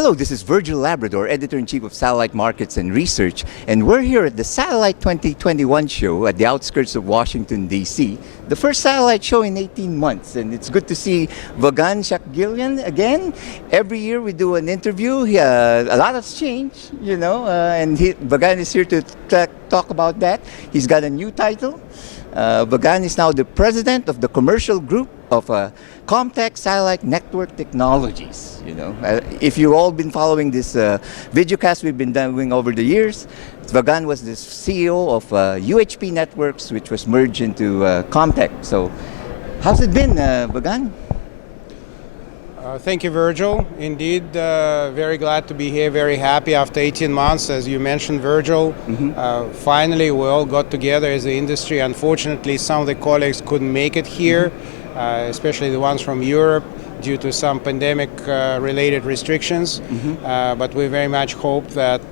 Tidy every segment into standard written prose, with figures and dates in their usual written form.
Hello, this is Virgil Labrador, Editor-in-Chief of Satellite Markets and Research, and we're here at the Satellite 2021 show at the outskirts of Washington, D.C., the first satellite show in 18 months, and it's good to see Vagan Shakhgildian again. Every year we do an interview. A lot has changed, and Vagan is here to talk about that. He's got a new title. Vagan is now the president of the commercial group of Comtech Satellite Network Technologies. If you've all been following this videocast we've been doing over the years, Vagan was the CEO of UHP Networks, which was merged into Comtech. So, how's it been, Vagan? Thank you, Virgil. Indeed, very glad to be here, very happy after 18 months, as you mentioned, Virgil. Finally, we all got together as an industry. Unfortunately, some of the colleagues couldn't make it here, especially the ones from Europe, due to some pandemic-related restrictions. But we very much hope that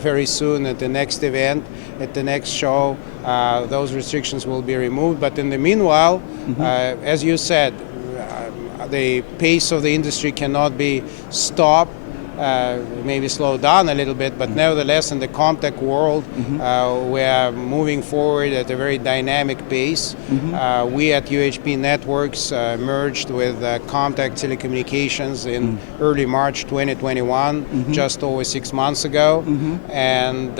very soon at the next event, at the next show, those restrictions will be removed. But in the meanwhile, as you said, the pace of the industry cannot be stopped, maybe slowed down a little bit, but nevertheless in the Comtech world, we are moving forward at a very dynamic pace. We at UHP Networks merged with Comtech Telecommunications in early March 2021, just over 6 months ago, and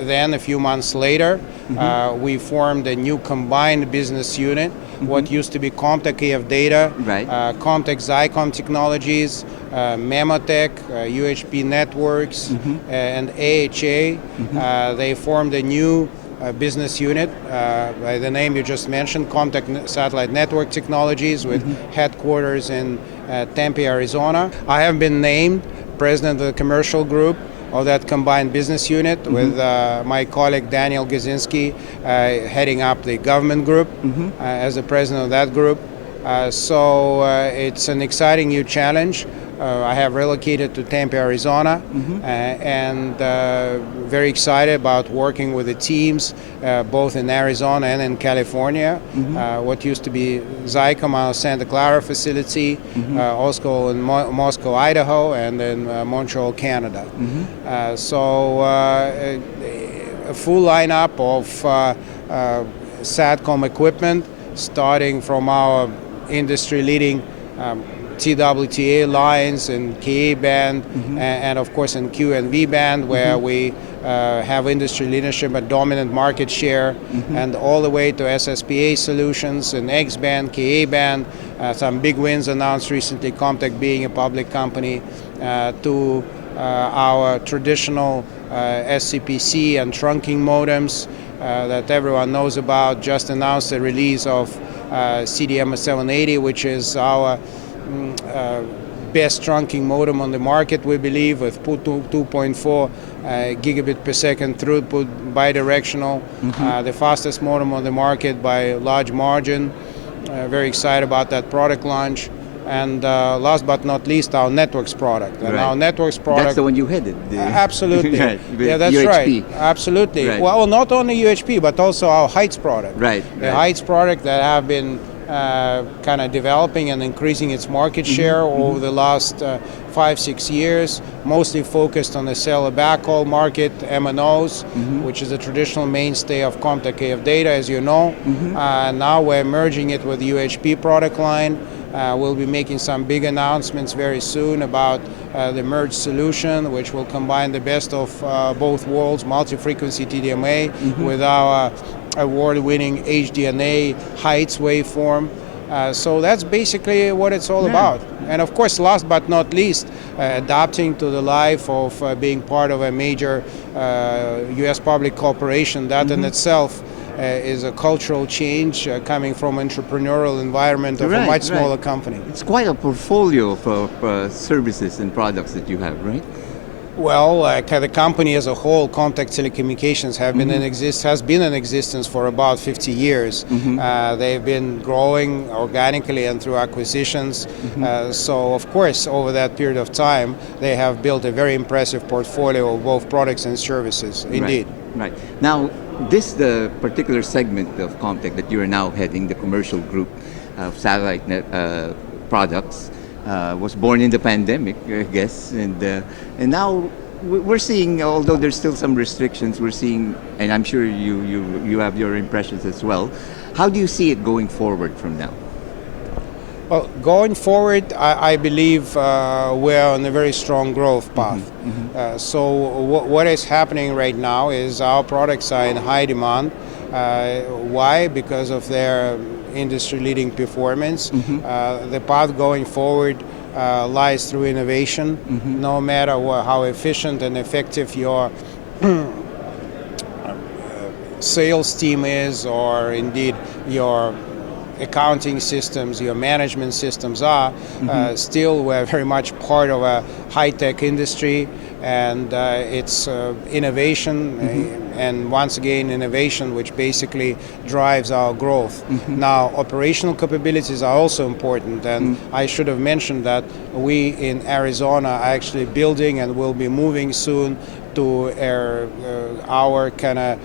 then a few months later, we formed a new combined business unit, what used to be Comtech AF Data, Comtech Zycom Technologies, Memotech, UHP Networks, and AHA. They formed a new business unit by the name you just mentioned, Comtech Satellite Network Technologies, with headquarters in Tempe, Arizona. I have been named president of the commercial group of that combined business unit, with my colleague Daniel Gazinski heading up the government group as the president of that group. So it's an exciting new challenge. I have relocated to Tempe, Arizona, and very excited about working with the teams both in Arizona and in California. What used to be Zycom, our Santa Clara facility, also in Moscow, Idaho, and in Montreal, Canada. So a full lineup of SATCOM equipment, starting from our industry-leading TWTA lines and KA band, and of course in Q and V band, where we have industry leadership, a dominant market share, and all the way to SSPA solutions in X band, KA band, some big wins announced recently, Comtech being a public company, to our traditional SCPC and trunking modems that everyone knows about. Just announced the release of CDM 780, which is our best trunking modem on the market, we believe, with 2.4 gigabit per second throughput, bidirectional, the fastest modem on the market by a large margin. Very excited about that product launch. And last but not least, our networks product. And our networks product... That's the one you headed. Absolutely. Yeah, that's UHP. right. Absolutely. Well, not only UHP, but also our Heights product. The Heights product that have been kind of developing and increasing its market share over the last 5-6 years, mostly focused on the cellular backhaul market, MNOs, which is a traditional mainstay of Comtech AF Data, as you know. Now we're merging it with the UHP product line. We'll be making some big announcements very soon about the merged solution, which will combine the best of both worlds, multi-frequency TDMA with our award-winning HDNA Heights waveform. So that's basically what it's all about. And of course, last but not least, adapting to the life of being part of a major U.S. public corporation. That in itself is a cultural change coming from entrepreneurial environment of a much smaller company. It's quite a portfolio of services and products that you have, right? Well, the company as a whole, Comtech Telecommunications, has been in existence for about 50 years. They've been growing organically and through acquisitions. So, of course, over that period of time, they have built a very impressive portfolio of both products and services, indeed. Right. Now, this particular segment of Comtech that you are now heading, the commercial group of satellite products, was born in the pandemic, I guess, and now we're seeing, although there's still some restrictions, we're seeing, and I'm sure you have your impressions as well. How do you see it going forward from now? Well, going forward, I believe we're on a very strong growth path. So what is happening right now is our products are in high demand. Why? Because of their industry-leading performance. The path going forward lies through innovation. No matter how efficient and effective your sales team is, or indeed your accounting systems, your management systems are, still we're very much part of a high-tech industry, and it's innovation, and once again innovation which basically drives our growth. Now, operational capabilities are also important, and I should have mentioned that we in Arizona are actually building and will be moving soon to our kind of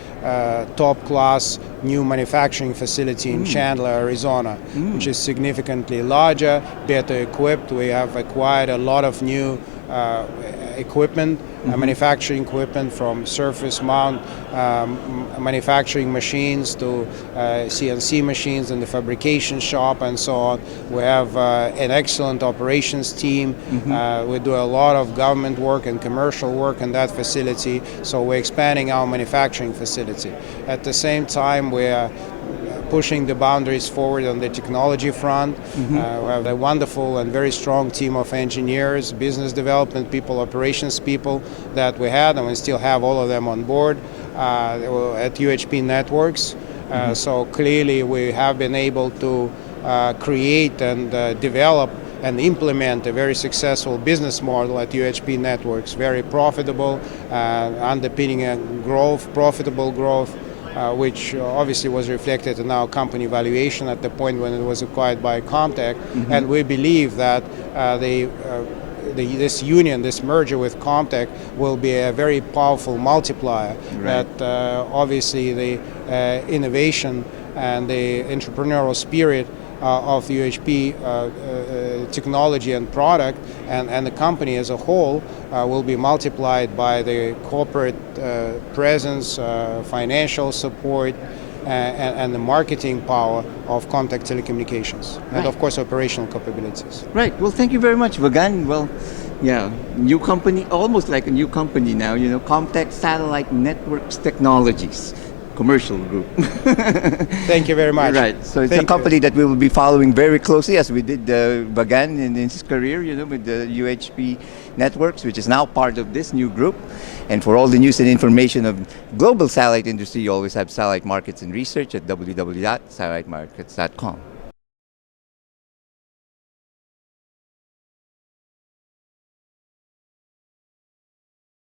top-class new manufacturing facility in Chandler, Arizona, which is significantly larger, better equipped. We have acquired a lot of new equipment, manufacturing equipment, from surface mount manufacturing machines to CNC machines in the fabrication shop and so on. We have an excellent operations team. We do a lot of government work and commercial work in that facility, so we're expanding our manufacturing facility. At the same time, we're pushing the boundaries forward on the technology front. We have a wonderful and very strong team of engineers, business development people, operations people that we had, and we still have all of them on board at UHP Networks. So clearly we have been able to create and develop and implement a very successful business model at UHP Networks, very profitable, underpinning a growth, profitable growth, which obviously was reflected in our company valuation at the point when it was acquired by Comtech. And we believe that this union, this merger with Comtech, will be a very powerful multiplier. That obviously the innovation and the entrepreneurial spirit of the UHP technology and product and the company as a whole will be multiplied by the corporate presence, financial support, and the marketing power of Comtech Telecommunications, and of course operational capabilities. Right. Well, thank you very much, Vagan. Well, yeah, new company, almost like a new company now. You know, Comtech Satellite Networks Technologies commercial group. Thank you very much. Right. So it's a company that we will be following very closely, as we did Vagan in his career, you know, with the UHP Networks, which is now part of this new group. And for all the news and information of global satellite industry, you always have Satellite Markets and Research at www.satellitemarkets.com.